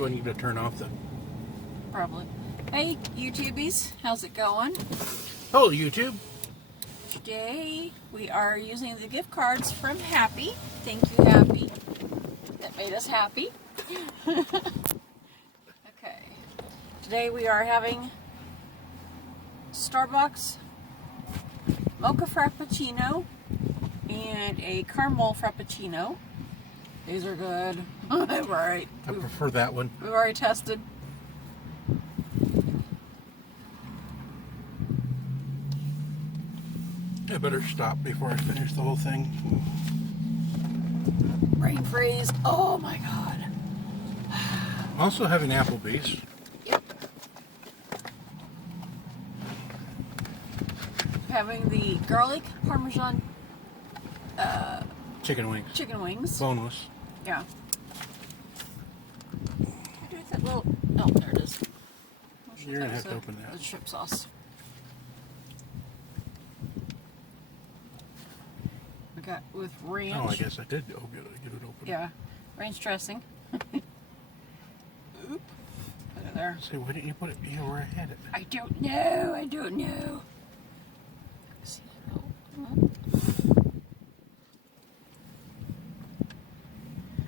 Do I need to turn off the... Probably. Hey, YouTubies. How's it going? Hello, YouTube. Today, we are using the gift cards from Happy. Thank you, Happy. That made us happy. Okay. Today, we are having Starbucks Mocha Frappuccino and a Caramel Frappuccino. These are good. Right. I prefer that one. We've already tested. I better stop before I finish the whole thing. Brain freeze. Oh my god. Also having Applebee's. Yep. Having the garlic parmesan Chicken wings. chicken wings. Boneless. Yeah. There's that little. Oh, there it is. You're going to have to open that. The shrimp sauce. We got with ranch. Oh, I guess I did get it open. Yeah. Ranch dressing. Oop. Put it there. Say, why didn't you put it where I had it? I don't know. I don't know. See.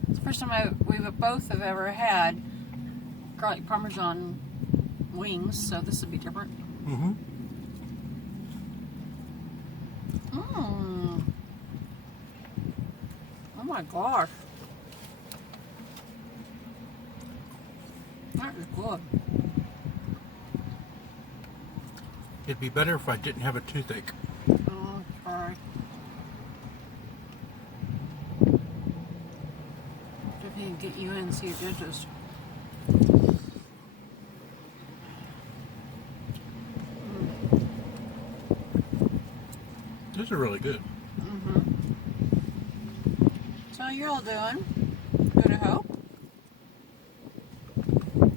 It's the first time we've both have ever had garlic parmesan wings, so this would be different. Mm-hmm. Mmm. Oh my gosh. That is good. It'd be better if I didn't have a toothache. Oh, sorry. See if he can get you in and see your dentist. These are really good. So how you all doing? Good, I hope.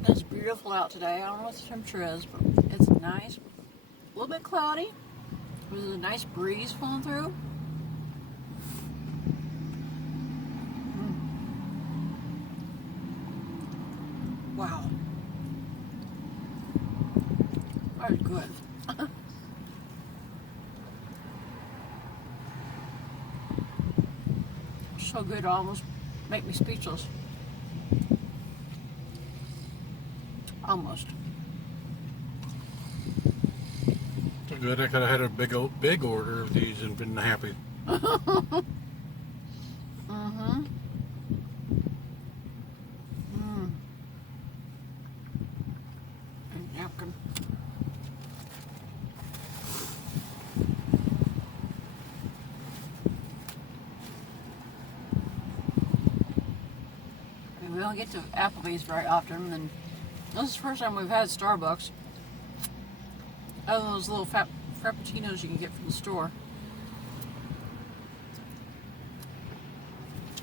It's beautiful out today. I don't know what the temperature is, but it's nice. A little bit cloudy. There's a nice breeze flowing through. Wow. That is good. So good, it almost make me speechless. Almost. So good. I could have had a big order of these and been happy. Mm-hmm. And napkin. We don't get to Applebee's very often, and this is the first time we've had Starbucks. Other than those little frappuccinos you can get from the store.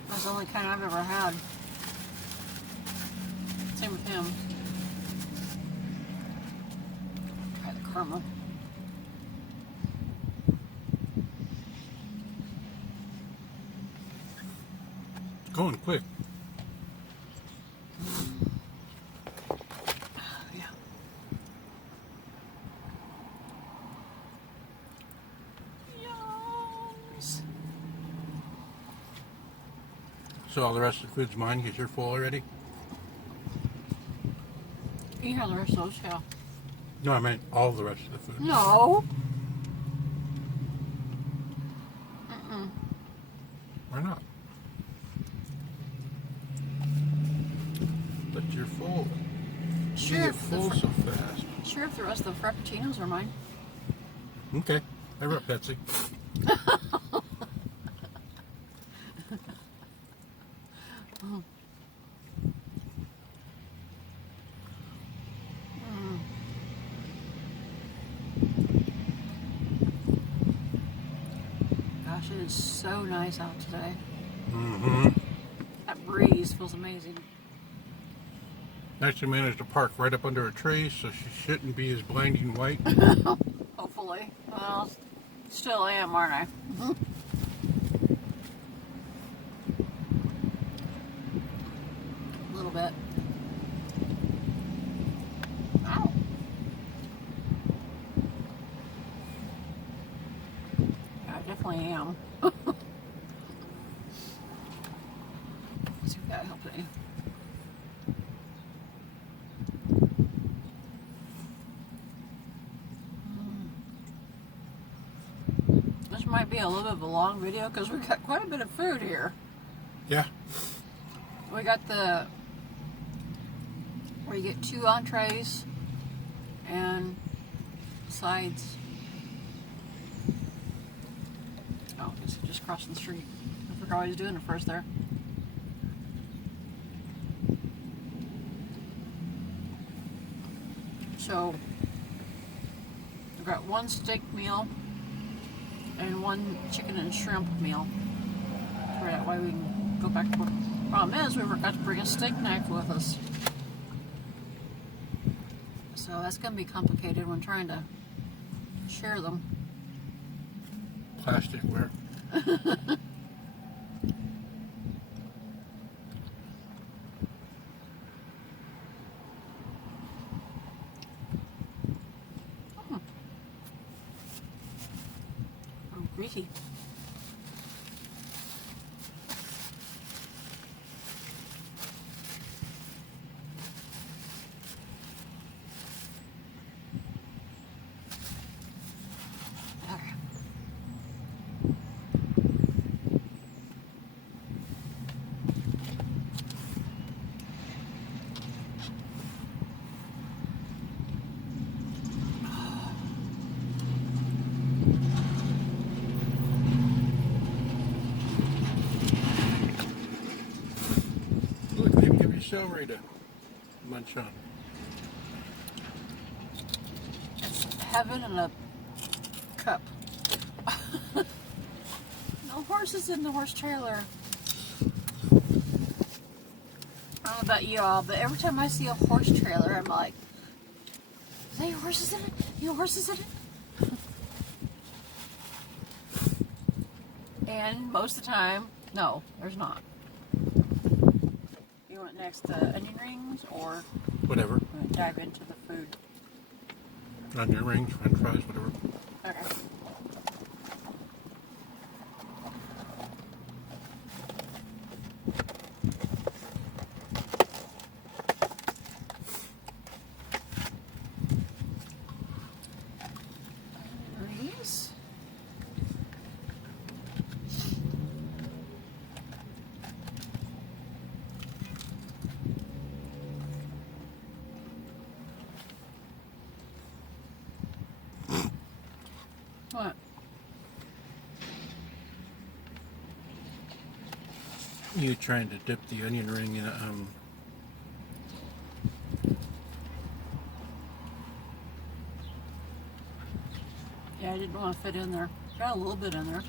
That's the only kind I've ever had. Same with him. Try the caramel. It's going quick. Yeah. Yes. So all the rest of the food's mine because you're full already? You can have the rest of those, yeah. No, I meant all the rest of the food. No. Why not? But you're full. Sure. You get full so fast. Sure, if the rest of the frappuccinos are mine. Okay. I wrote Betsy. Gosh, it is so nice out today. Mm-hmm. That breeze feels amazing. Actually managed to park right up under a tree, so she shouldn't be as blinding white. Hopefully. Well, still am, aren't I? A little bit. might be a little bit of a long video because we got quite a bit of food here. Yeah. We got the where you get 2 entrees and sides. Oh, it's just crossing the street. I forgot what I was doing at first there. So we've got 1 steak meal and 1 chicken and shrimp meal. So that way we can go back to work. Problem is, we forgot to bring a steak knife with us. So that's going to be complicated when trying to share them. Plasticware. Oh, greasy. Look, they even give you celery to munch on. It's heaven in a cup. No horses in the horse trailer. I don't know about you all, but every time I see a horse trailer, I'm like, is there horses in it? You horses in it? And most of the time, no, there's not. You want next onion rings or Whatever. you want to dive into the food? Onion rings, french fries, whatever. Okay. Release. What? You trying to dip the onion ring in Yeah, I didn't want to fit in there. Got a little bit in there.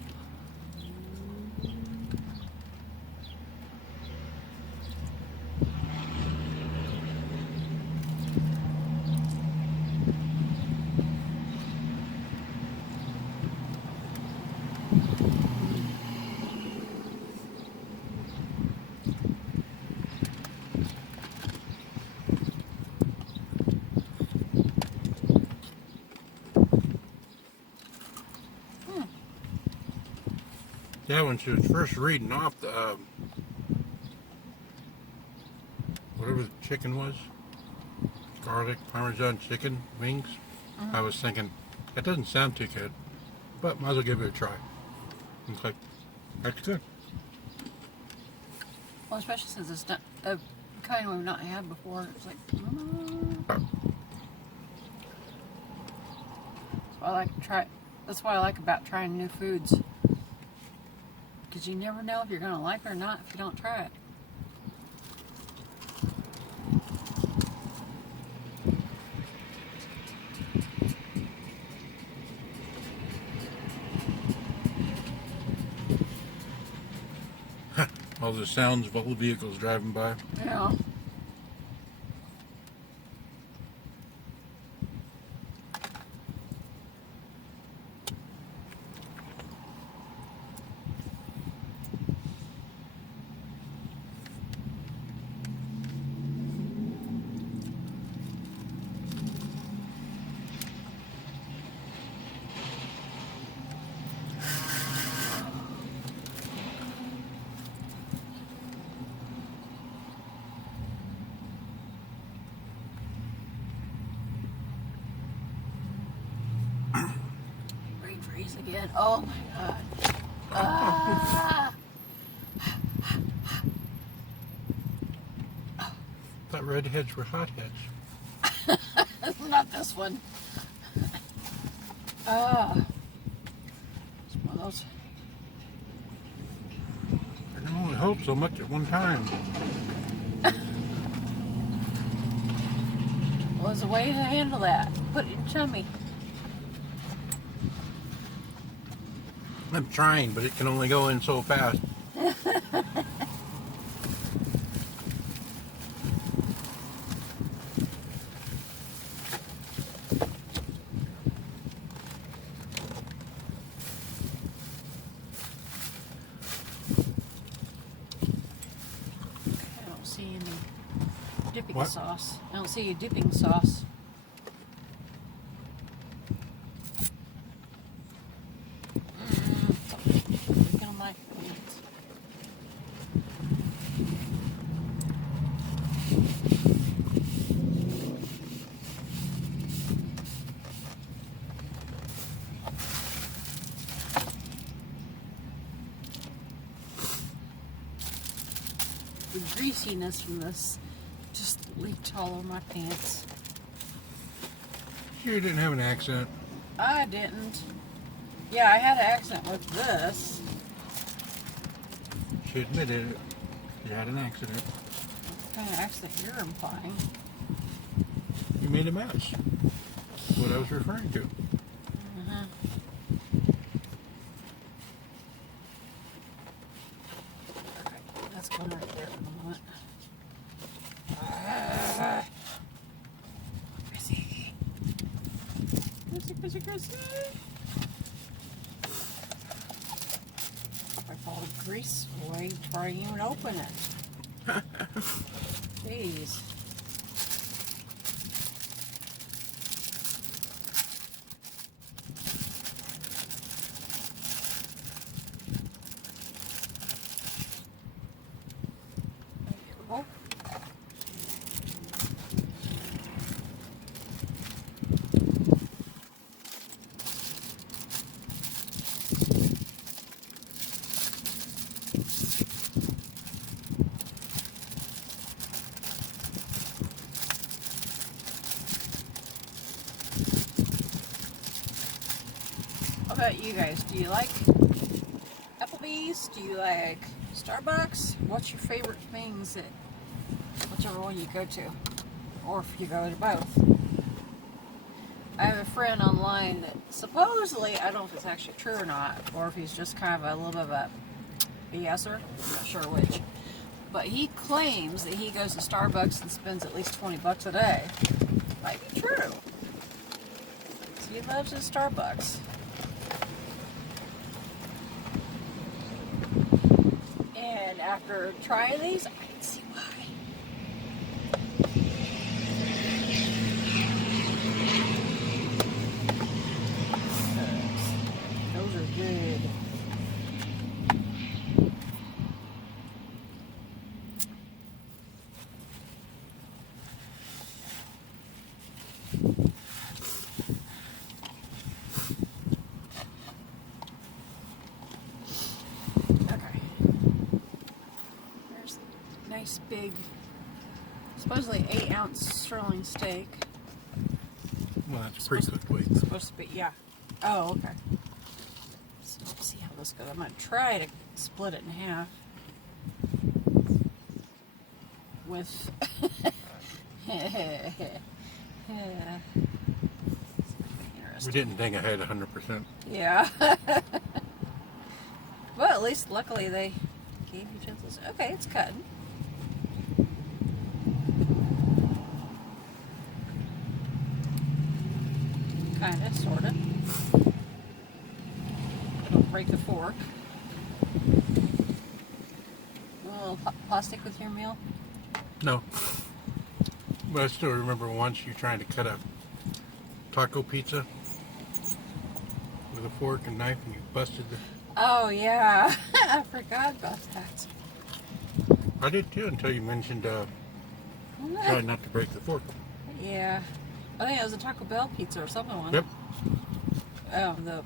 yeah, when she was first reading off the whatever the chicken was, garlic parmesan chicken wings, I was thinking that doesn't sound too good, but might as well give it a try. It's like, that's good. Well, especially since it's not a kind we've not had before. It's like, That's what I like about trying new foods. Because you never know if you're going to like it or not if you don't try it. All the sounds of all the vehicles driving by. Yeah. freeze again. Oh my god. Ah. Thought redheads were hotheads. Not this one. Ah. It's one of those. I can only hope so much at one time. Well, there's a way to handle that. Put it in your tummy. I'm trying, but it can only go in so fast. I don't see any dipping What? sauce. I don't see any dipping sauce. Get on my hands. The greasiness from this just leaked all over my pants. You didn't have an accent. I didn't. Yeah, I had an accent with this. She admitted it. You had an accident. What kind of accent you're implying? You made a mess. That's what I was referring to. Uh-huh. Okay, that's going right there for the moment. Chrissy. Chrissy. I called a grease boy before I even open it. Jeez. Oh. How about you guys? Do you like Applebee's? Do you like Starbucks? What's your favorite things at whichever one you go to? Or if you go to both? I have a friend online that supposedly, I don't know if it's actually true or not, or if he's just kind of a little bit of a BSer, I'm not sure which. But he claims that he goes to Starbucks and spends at least 20 bucks a day. Might be true. So he loves his Starbucks. And after trying these, I can see why. Those are good. Nice big, supposedly 8-ounce sirloin steak. Well, that's pre-cooked weight. It's supposed to be, yeah. Oh, okay. So let's see how this goes. I'm gonna try to split it in half with. We didn't think ahead 100%. Yeah. Well, at least luckily they gave utensils. Okay, it's cutting. Kinda, sorta. Don't break the fork. A little plastic with your meal? No. But I still remember once you trying to cut a taco pizza with a fork and knife and you busted the... Oh, yeah. I forgot about that. I did too until you mentioned trying not to break the fork. Yeah. I think it was a Taco Bell pizza or something, wasn't Yep. it? The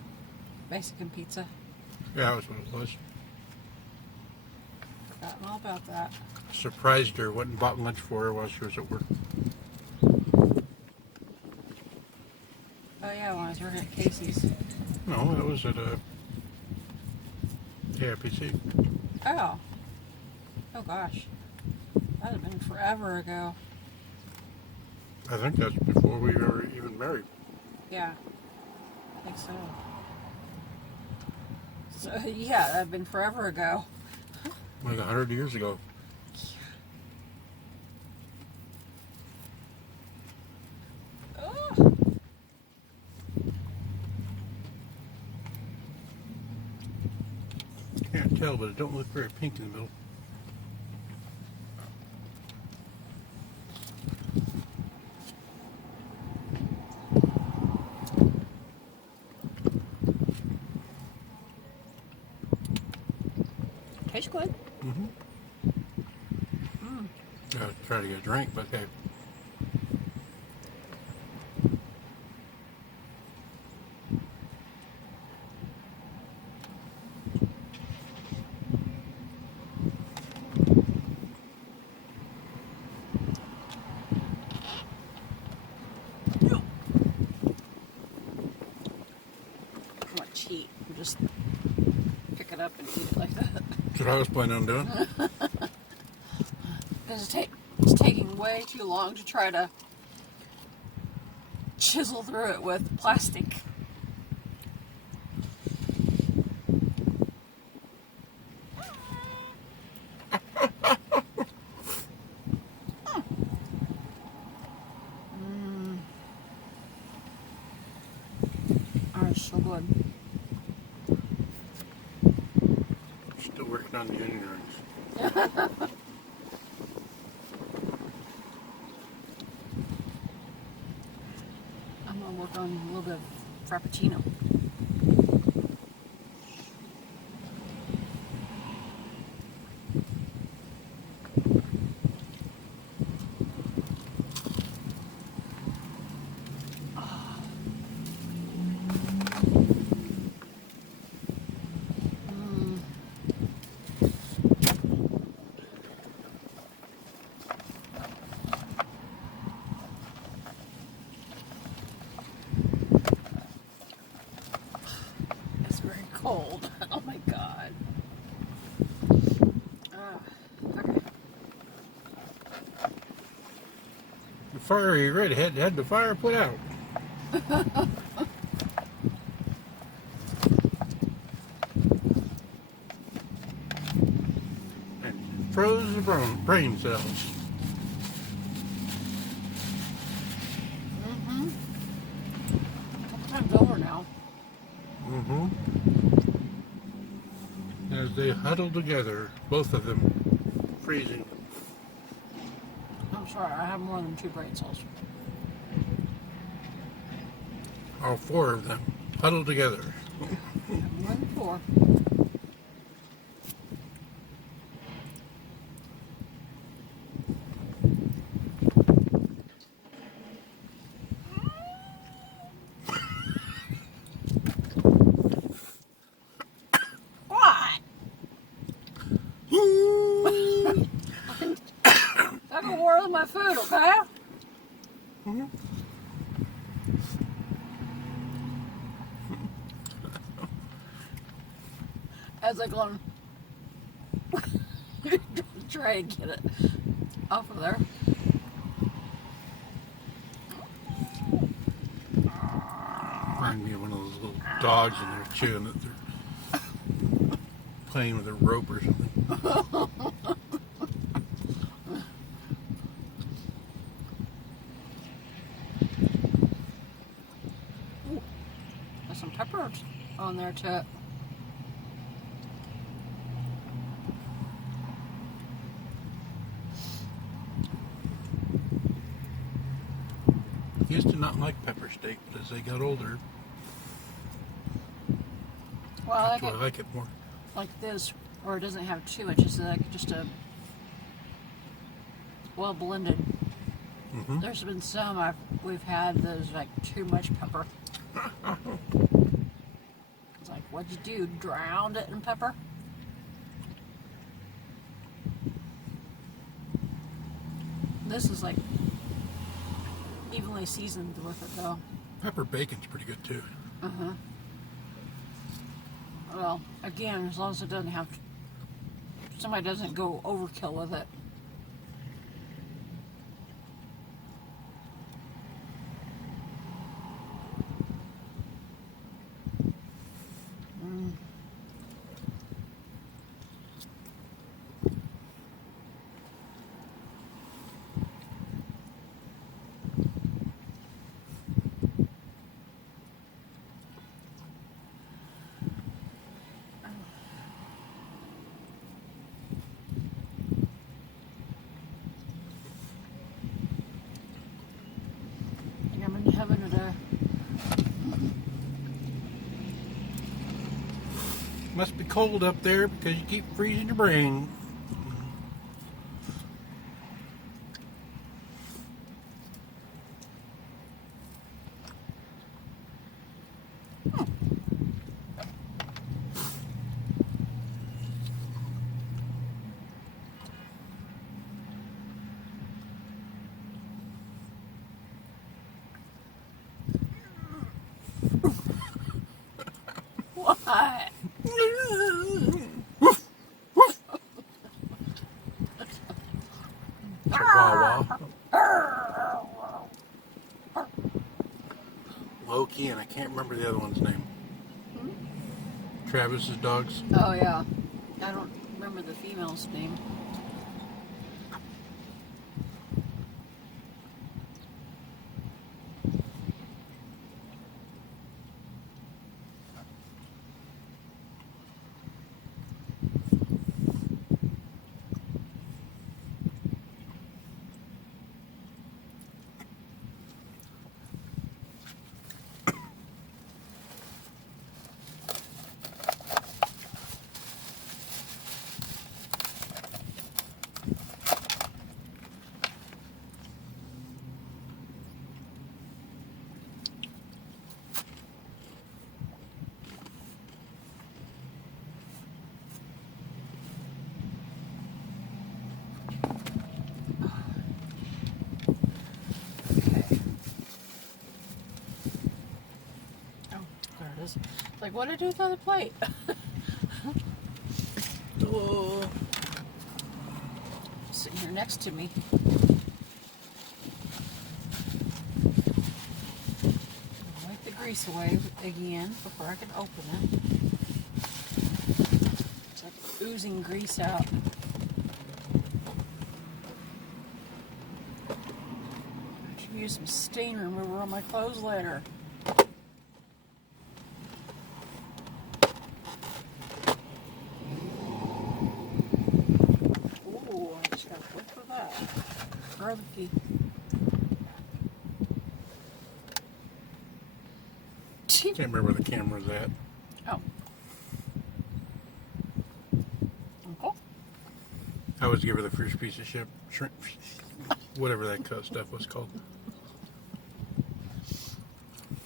Mexican pizza. Yeah, that was what it was. Forgotten all about that. Surprised her, went and bought lunch for her while she was at work. Oh yeah, when I was working at Casey's. No, that was at a KFPC. Oh. Oh gosh. That had been forever ago. I think that's before we were even married. Yeah. I think so. So yeah, that had been forever ago. Like 100 years ago. Oh. Can't tell, but it don't look very pink in the middle. Tastes good. Mm-hmm. I was trying to get a drink, but hey. I'm not cheat. I'm just pick it up and eat it like that. That's what I was planning on doing. Because it's taking way too long to try to chisel through it with plastic. Oh, it's so good. Still working on the onion rings. I'm gonna work on a little bit of Frappuccino. It's very cold. Oh my god. Okay. The fire, you ready? Had the fire put out. And froze the brain cells. Mm-hmm. A couple times over now. Mm-hmm. As they huddle together, both of them freezing. I'm sorry, I have more than 2 brain cells. All 4 of them huddled together. I have more than 4. What? I can war with my food, okay? Mm-hmm. As I go on, try and get it off of there. Remind me of one of those little dogs and they're chewing it. They're playing with a rope or something. Ooh, there's some peppers on there too. Used to not like pepper steak, but as they got older, Well, I that's like why it I like it more. like this, or it doesn't have too much. It's like just a well blended. Mm-hmm. There's been some we've had those like too much pepper. It's like What'd you do? Drowned it in pepper? This is like evenly seasoned with it though. Pepper bacon's pretty good too. Uh-huh. Well, again, as long as it doesn't have, somebody doesn't go overkill with it. I'm in heaven today. Must be cold up there because you keep freezing your brain. What? Chihuahua. Loki, and I can't remember the other one's name. Travis's dogs. Oh yeah. I don't remember the female's name. Like, what did I do with the other plate? Oh. Sitting here next to me. Wipe the grease away again before I can open it. It's like oozing grease out. I should use some stain remover on my clothes later. Garlicky. Can't remember where the camera's at. Oh. Okay. I was give her the first piece of shrimp, whatever that stuff was called.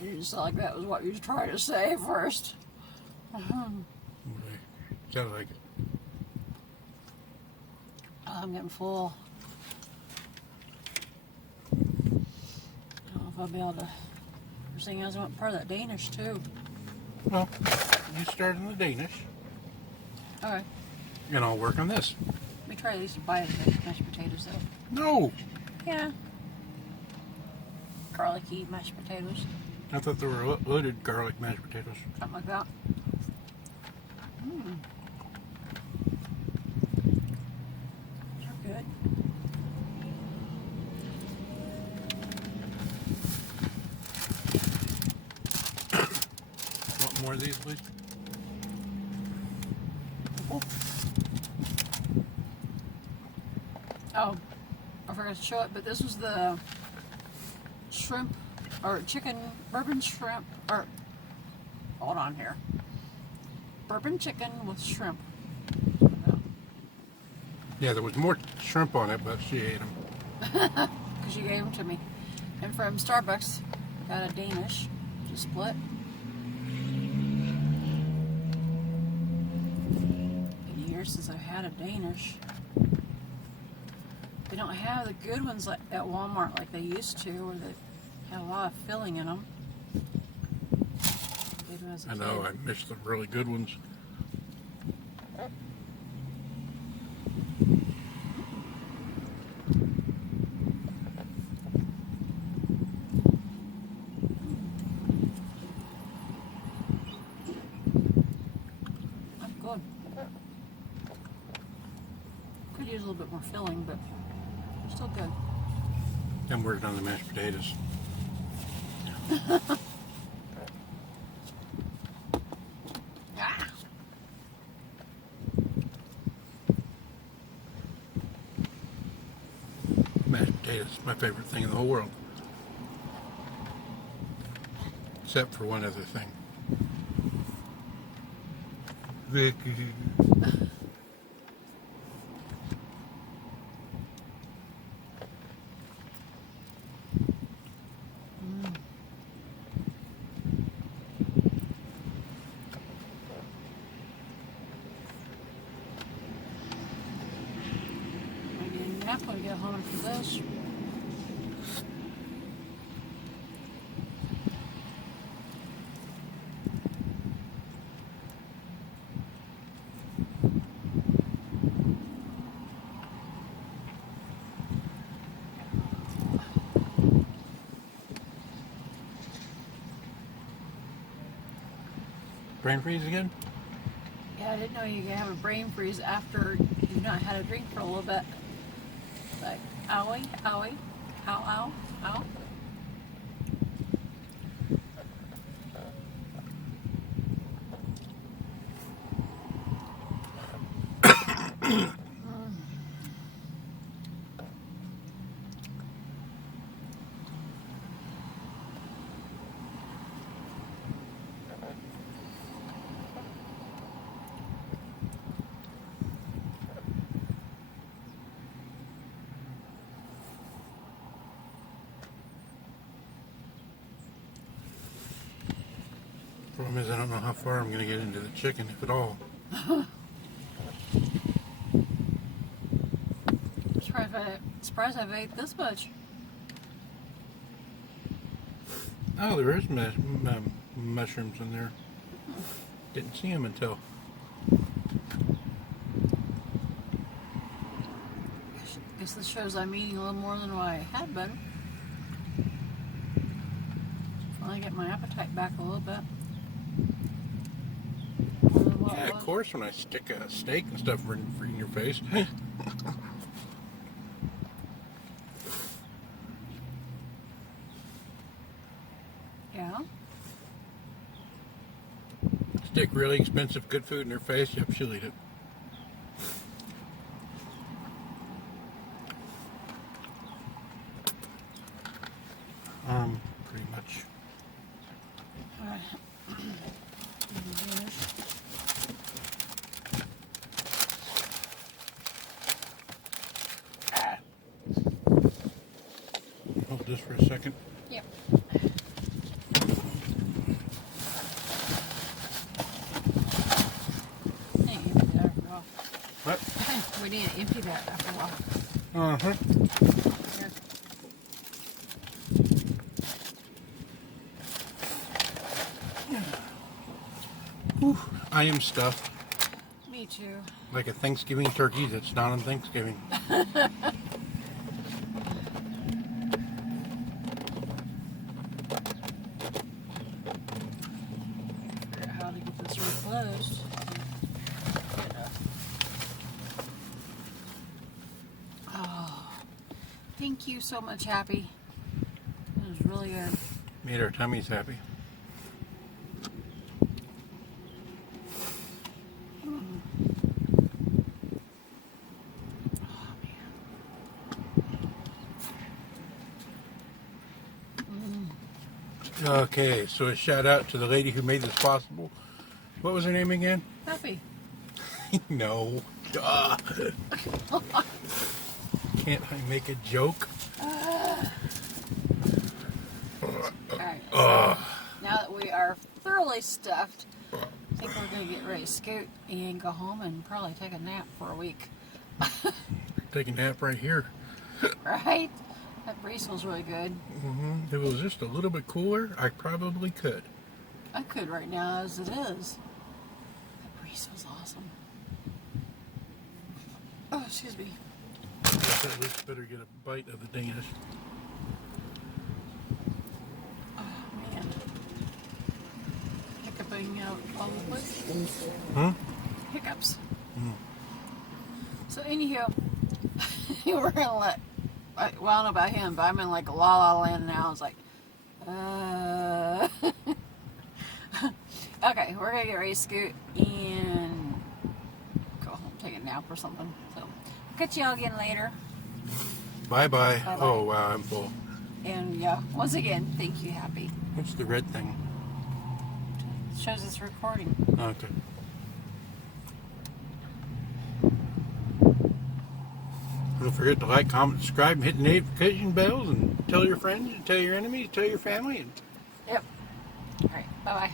You just sound like that was what you were trying to say first. Sounded like it. Oh, I'm getting full. I don't know if I'll be able to. First thing is, I want part of that Danish too. Well, you start on the Danish, Okay. and I'll work on this. Let me try these bite of the mashed potatoes though. No! Yeah. Garlicky mashed potatoes. I thought they were loaded garlic mashed potatoes. Something like that. Mmm. They're good. Want more of these, please? Oh, I forgot to show it, but this was the shrimp or chicken, bourbon shrimp, or hold on here. Bourbon chicken with shrimp. Yeah, there was more shrimp on it, but she ate them. Because you gave them to me. And from Starbucks, got a Danish to split. years since I've had a Danish. They don't have the good ones like at Walmart like they used to, where they have a lot of filling in them. I know, I miss the really good ones. That's good. Could use a little bit more filling, but still good. I'm working on the mashed potatoes. Ah! Mashed potatoes, my favorite thing in the whole world. Except for one other thing. Vikki. I'm going to get home for this. Brain freeze again? Yeah, I didn't know you could have a brain freeze after you've not had a drink for a little bit. Like, owie, owie, ow, ow, ow. Problem is, I don't know how far I'm going to get into the chicken, if at all. Surprised I've ate this much. Oh, there is mushrooms in there. Didn't see them until. Guess this shows I'm eating a little more than what I had been. Finally get my appetite back a little bit. Yeah, of course, when I stick a steak and stuff in your face. Yeah. Stick really expensive good food in their face, yep, she'll eat it. Pretty much. Alright. Hold this for a second. Yep. Hey, empty that after a while. What? We need to empty that after a while. Uh-huh. Here. Whew, I am stuffed. Me too. Like a Thanksgiving turkey that's not on Thanksgiving. Figure out how to get this reclosed. Oh, thank you so much, Happy. It was really good. Made our tummies happy. Okay, so a shout out to the lady who made this possible. What was her name again? Happy. No. Duh. Can't I make a joke? Alright, so now that we are thoroughly stuffed, think we're going to get ready to scoot and go home and probably take a nap for a week. Take a nap right here. Right? That breeze was really good. If it was just a little bit cooler, I probably could. I could right now as it is. That breeze was awesome. Oh, excuse me. I guess at least better get a bite of the Danish. Oh, man. Hiccuping out all the place. Hiccups. So, anyhow, we're going to let, well, I don't know about him, but I'm in like a la la land now. I was like, okay, we're going to get ready to scoot and go home, take a nap or something. So, catch y'all again later. Bye-bye. Bye-bye. Oh, wow, I'm full. And yeah, once again, thank you, Happy. What's the red thing? It shows it's recording. Okay. Don't forget to like, comment, subscribe, and hit the notification bells, and tell your friends, and tell your enemies, tell your family. And Yep. All right, bye-bye.